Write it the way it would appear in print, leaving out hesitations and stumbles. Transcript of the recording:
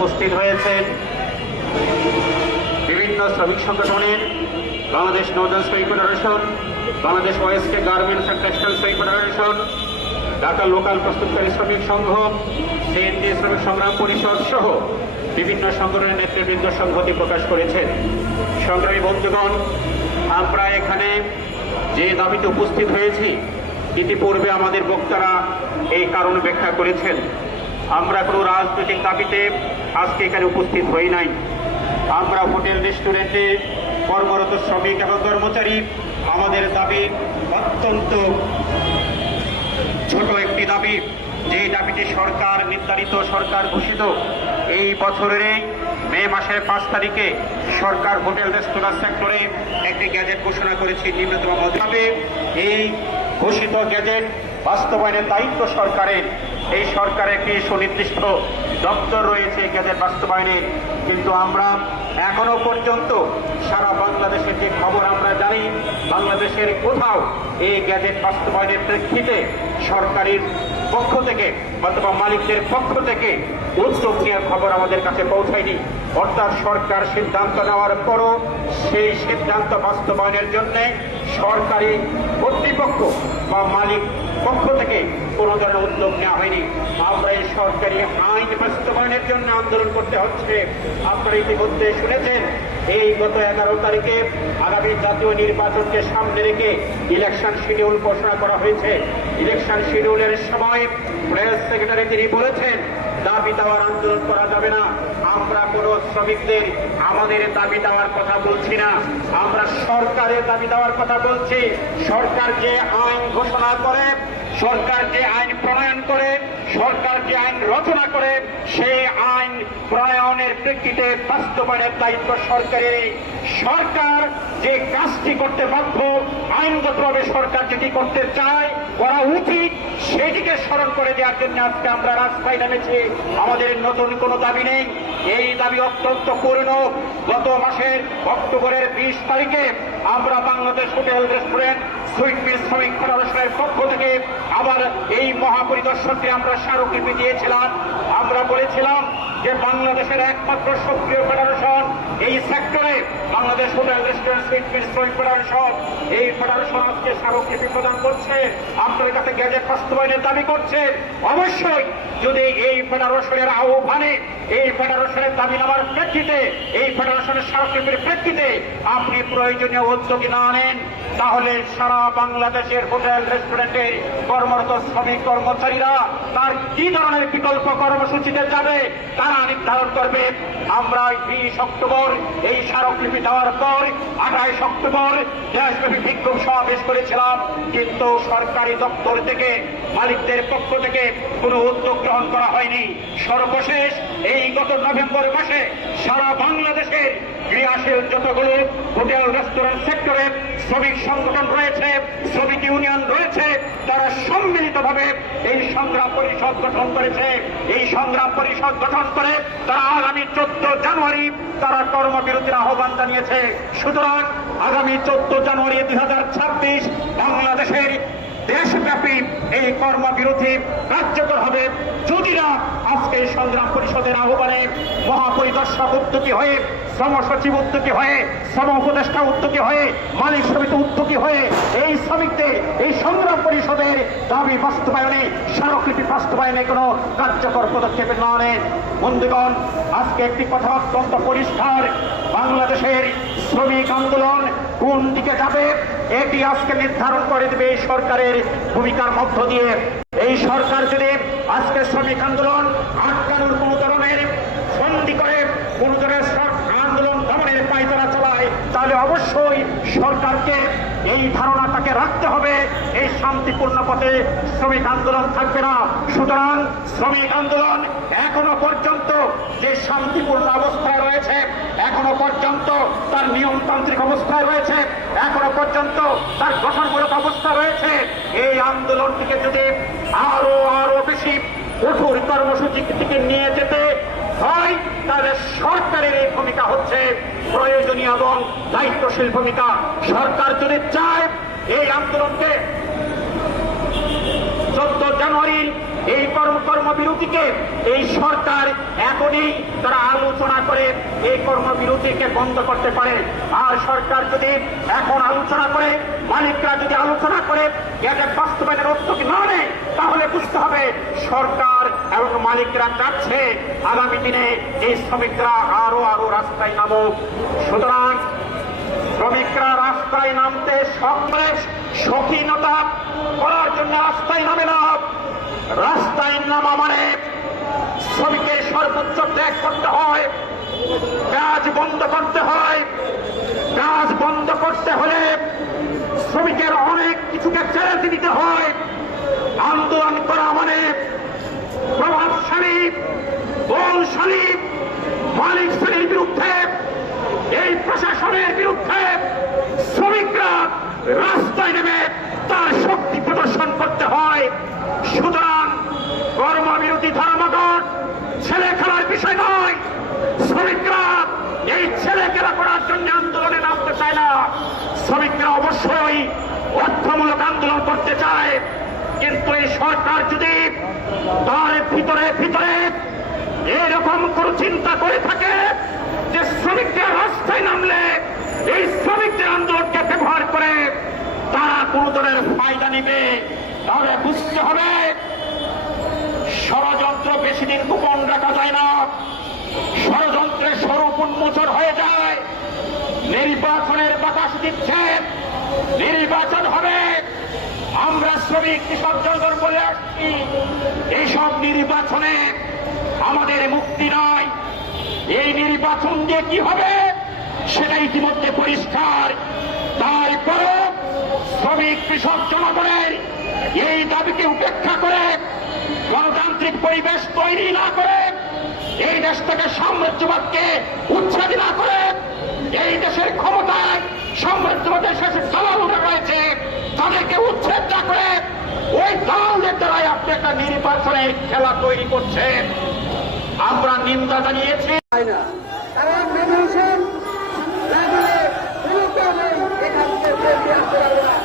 উপস্থিত হয়েছেন বিভিন্ন শ্রমিক সংগঠনের বাংলাদেশ নৌযান শ্রমিক federation, Bangladesh West garments and textile শ্রমিক ফেডারেশন, ঢাকা লোকাল প্রস্তুতকারী শ্রমিক সংঘ, সিএনজি শ্রমিক সংগ্রাম পরিষদ সহ বিভিন্ন সংগঠনের নেতৃবৃন্দ সংহতি প্রকাশ করেছেন। সংগ্রামী বন্ধুগণ, আমরা এখানে যে দাবিতে উপস্থিত হয়েছি ইতিপূর্বে আমাদের বক্তারা এই কারণ ব্যাখ্যা করেছেন। আমরা কোনো রাজনৈতিক দাবিতে আজকে এখানে উপস্থিত হই নাই। আমরা হোটেল রেস্টুরেন্টে কর্মরত শ্রমিক এবং কর্মচারী, আমাদের দাবি অত্যন্ত ছোট একটি দাবি, যে দাবিটি সরকার নির্ধারিত, সরকার ঘোষিত। এই বছরের মে মাসের 5 তারিখে সরকার হোটেল রেস্তোরাঁ সেক্টরে একটি গ্যাজেট ঘোষণা করেছে নিম্নতম মজুরি। এই ঘোষিত গ্যাজেট বাস্তবায়নের দায়িত্ব সরকারের। এই সরকারের একটি সুনির্দিষ্ট দপ্তর রয়েছে গ্যাজেট বাস্তবায়নের, কিন্তু আমরা এখনো পর্যন্ত সারা বাংলাদেশের যে খবর আমরা জানি, বাংলাদেশের কোথাও এই গ্যাজেট বাস্তবায়নের প্রেক্ষিতে সরকারের পক্ষ থেকে অথবা মালিকদের পক্ষ থেকে উদ্যোগ নেওয়ার খবর আমাদের কাছে পৌঁছায়নি। অর্থাৎ সরকার সিদ্ধান্ত নেওয়ার পরও সেই সিদ্ধান্ত বাস্তবায়নের জন্য সরকারি কর্তৃপক্ষ বা মালিক পক্ষ থেকে কোনো ধরনের উদ্যোগ নেওয়া হয়নি। আমরা এই সরকারি আইন বাস্তবায়নের জন্য আন্দোলন করতে হচ্ছে। আপনারা ইতিমধ্যে শুনেছেন, এই গত 11 তারিখে আগামী জাতীয় নির্বাচনকে সামনে রেখে ইলেকশন শিডিউল ঘোষণা করা হয়েছে। ইলেকশন শিডিউলের সময় প্রেস সেক্রেটারি তিনি বলেছেন দাবি দেওয়ার আন্দোলন করা যাবে না। আমরা কোনো শ্রমিকদের আমাদের দাবি দেওয়ার কথা বলছি না, আমরা সরকারের দাবি দেওয়ার কথা বলছি। সরকার যে আইন ঘোষণা করে, সরকার যে আইন প্রণয়ন করে, সরকার যে আইন রচনা করে, সেই আইন প্রণয়নের প্রেক্ষিতে বাস্তবায়নের দায়িত্ব সরকারের। সরকার যে কাজটি করতে বাধ্য, আইনগতভাবে সরকার যেটি করতে চায়, করা উচিত, সেটিকে স্মরণ করে দেওয়ার জন্য আজকে আমরা রাস্তায় নেমেছি। আমাদের নতুন কোনো দাবি নেই, এই দাবি অত্যন্ত পুরনো। গত মাসের অক্টোবরের 20 তারিখে আমরা বাংলাদেশ হোটেল রেস্টুরেন্ট সুইট মিল শ্রমিক ফেডারেশনের পক্ষ থেকে আবার এই মহাপরিদর্শনকে আমরা স্মারকলিপি দিয়েছিলাম। আমরা বলেছিলাম যে বাংলাদেশের একমাত্র সক্রিয় ফেডারেশন এই সেক্টরে বাংলাদেশ হোটেল রেস্টুরেন্ট সুইট মিল শ্রমিক ফেডারেশন। এই ফেডারেশন আজকে স্মারকলিপি প্রদান করছে, আপনাদের কাছে গ্যাজেট বাস্তবায়নের দাবি করছে। অবশ্যই যদি এই ফেডারেশনের আহ্বানে, এই ফেডারেশনের দাবিনামার প্রেক্ষিতে, এই ফেডারেশনের স্মারকলিপির প্রেক্ষিতে আপনি প্রয়োজনীয় উদ্যোগ না নেন, তাহলে সারা বাংলাদেশের হোটেল রেস্টুরেন্টের কর্মরত শ্রমিক কর্মচারীরা তার কি ধরনের বিকল্প কর্মসূচিতে যাবে তারা নির্ধারণ করবে। আমরা 20 অক্টোবর এই স্মারকলিপি দেওয়ার পর 28 অক্টোবর দেশব্যাপী বিক্ষোভ সমাবেশ করেছিলাম, কিন্তু সরকারি দপ্তর থেকে, মালিকদের পক্ষ থেকে কোনো উদ্যোগ গ্রহণ করা হয়নি। সর্বশেষ এই গত নভেম্বর মাসে সারা বাংলাদেশের ক্রিয়াশীল যতগুলো হোটেল রেস্টুরেন্ট সেক্টরে শ্রমিক সংগঠন রয়েছে, শ্রমিক ইউনিয়ন রয়েছে, তারা সম্মিলিতভাবে এই সংগ্রাম পরিষদ গঠন করেছে। এই সংগ্রাম পরিষদ গঠন করে তারা আগামী 14 জানুয়ারি তারা কর্মবিরতির আহ্বান জানিয়েছে। সুতরাং আগামী 14 জানুয়ারি 2026 বাংলাদেশের দেশব্যাপী এই কর্মবিরতি কার্যকর হবে যদি না আজকে সংগ্রাম পরিষদের আহ্বানে মহাপরিদর্শক উদ্যোগী হয়ে, শ্রম সচিব উদ্যোগী হয়ে, শ্রম উপদেষ্টা উদ্যোগী হয়ে, মালিক সমিতি উদ্যোগী হয়ে এই শ্রমিকদের এই সংগ্রাম পরিষদের দাবি বাস্তবায়নে, স্মারকলিপি বাস্তবায়নে কোনো কার্যকর পদক্ষেপ না নেন। বন্ধুগণ, আজকে একটি কথা অত্যন্ত পরিষ্কার, বাংলাদেশের শ্রমিক আন্দোলন কোন দিকে যাবে এটি আজকে নির্ধারণ করে দেবে এই সরকারের ভূমিকার মধ্য দিয়ে। এই সরকার যদি আজকে শ্রমিক আন্দোলন আটকানোর কোন ধরনের বন্দী করে, কোন ধরনের আন্দোলন দমনের পায়তারা চালায়, তাহলে অবশ্যই সরকারকে এই ধারণাটাকে রাখতে হবে এই শান্তিপূর্ণ পথে শ্রমিক আন্দোলন থাকবে না। সুতরাং শ্রমিক আন্দোলন এখনো পর্যন্ত যে শান্তিপূর্ণ অবস্থায় রয়েছে, এখনো পর্যন্ত তার নিয়মতান্ত্রিক অবস্থায় রয়েছে, এখনো পর্যন্ত তার গঠনমূলক অবস্থা রয়েছে। এই আন্দোলনটিকে যদি আরো বেশি কঠোর কর্মসূচির দিকে নিয়ে যেতে হয়, তাহলে সরকারের এই ভূমিকা হচ্ছে প্রয়োজনীয় এবং দায়িত্বশীল ভূমিকা। সরকার যদি চায় এই আন্দোলনকে 14 জানুয়ারির এই কর্মবিরতিকে এই সরকার এখন তখনই তারা আলোচনা করে এই কর্মবিরতিকে বন্ধ করতে পারে। আর সরকার যদি এখন আলোচনা করে, মালিকরা যদি আলোচনা করে গ্যাজেট বাস্তবায়নের উদ্যোগ না নেয়, তাহলে বুঝতে হবে সরকার এবং মালিকরা চাচ্ছে আগামী দিনে এই শ্রমিকরা আরো রাস্তায় নামুক। সুতরাং শ্রমিকরা রাস্তায় নামতে শৌখিনতা করার জন্য রাস্তায় নামে না। রাস্তায় নামা মানে শ্রমিকের সর্বোচ্চ ত্যাগ করতে হয়, কাজ বন্ধ করতে হয়। কাজ বন্ধ করতে হলে শ্রমিকের অনেক কিছুকে ছেড়ে দিতে হয়। আন্দোলন করা মানে প্রভাবশালী বলশালী মালিক শ্রেণীর বিরুদ্ধে, এই প্রশাসনের বিরুদ্ধে শ্রমিকরা রাস্তায় নেমে তার শক্তি প্রদর্শন করতে হয়। সুতরাং কর্মবিরতি ধর্মঘট ছেলে খেলার বিষয় নয়। শ্রমিকরা এই ছেলে খেলা করার জন্য আন্দোলনে নামতে চায় না। শ্রমিকরা অবশ্যই অর্থমূলক আন্দোলন করতে চায়, কিন্তু এই সরকার যদি তার ভিতরে এরকম কোন চিন্তা করে থাকে যে শ্রমিকরা রাস্তায় নামলে এই শ্রমিকদের আন্দোলনকে ব্যবহার করে তারা কোন ধরনের ফায়দা নিবে, তাহলে বুঝতে হবে ষড়যন্ত্র বেশি দিন গোপন রাখা যায় না। ষড়যন্ত্রের স্বরূপ উন্মোচন হয়ে যায়। নির্বাচনের বাতাস দিচ্ছে, নির্বাচন হবে। আমরা শ্রমিক কৃষক জনগণ বলে আসছি, এইসব নির্বাচনে আমাদের মুক্তি নয়। এই নির্বাচন দিয়ে কি হবে সেটা ইতিমধ্যে পরিষ্কার। তারপরও শ্রমিক কৃষক জনগণের এই দাবিকে উপেক্ষা করে গণতান্ত্রিক পরিবেশ তৈরি না করে, এই দেশ থেকে সাম্রাজ্যবাদকে উচ্ছেদ না করে, এই দেশের ক্ষমতায় সাম্রাজ্যবাদের শেষে দালালরা রয়েছে তাদেরকে উচ্ছেদ না করে ওই দালালদের দ্বারাই আপনি একটা নির্বাচনের খেলা তৈরি করছেন। আমরা নিন্দা জানিয়েছি। তারা মেনেছেন না বলে কোনো কারণে এখান থেকে বেরিয়ে আসতে পারবে না।